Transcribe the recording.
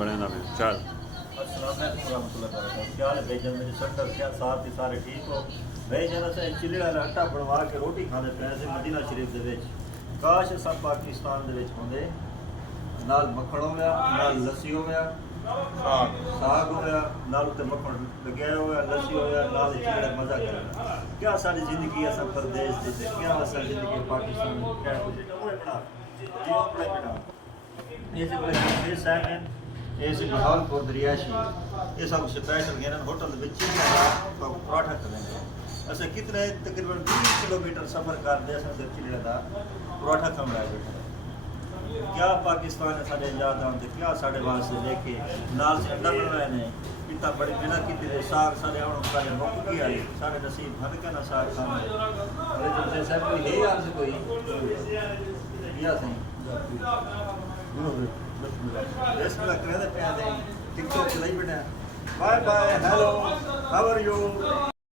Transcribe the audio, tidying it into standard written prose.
बने ना भी चल क्या हाल है भाईजान मेरे संडर क्या साथ ही सारे ठीक हो भाईजान असें चिल्ले वाला आटा बनवा के रोटी खाने पे से मदीना शरीफ दे विच काश सब पाकिस्तान दे विच होंदे नाल मक्खण होया नाल लस्सी होया साग होया नाल ते मक्खण लग्या होया लस्सी होया नाल चिल्ले मजा करना क्या सारी जिंदगी असां परदेश दे क्या असां जिंदगी पाकिस्तान में क्या कुछ ओए बना जी अपने बना ये से बड़े देश है ऐसे बहावलपुर दरियाशी ये सब स्पेशल गए होटल पराठा करेंगे ऐसे कितने तकरीबन 20 किलोमीटर सफ़र करते हैं चिड़े का पराठा कमरा बैठा क्या पाकिस्तान है साढ़े याद आते क्या साढ़े वास्ते लेके नाल से अंडा बनवाए ने इतना बड़ी मेहनत की साग साढ़े आने साढ़े मुक की आई साढ़े नसीब भर के ना साग खाने अरे तुमसे सब कोई है यार से कोई या सही टिकटॉक चलाई बैठा bye bye hello how are you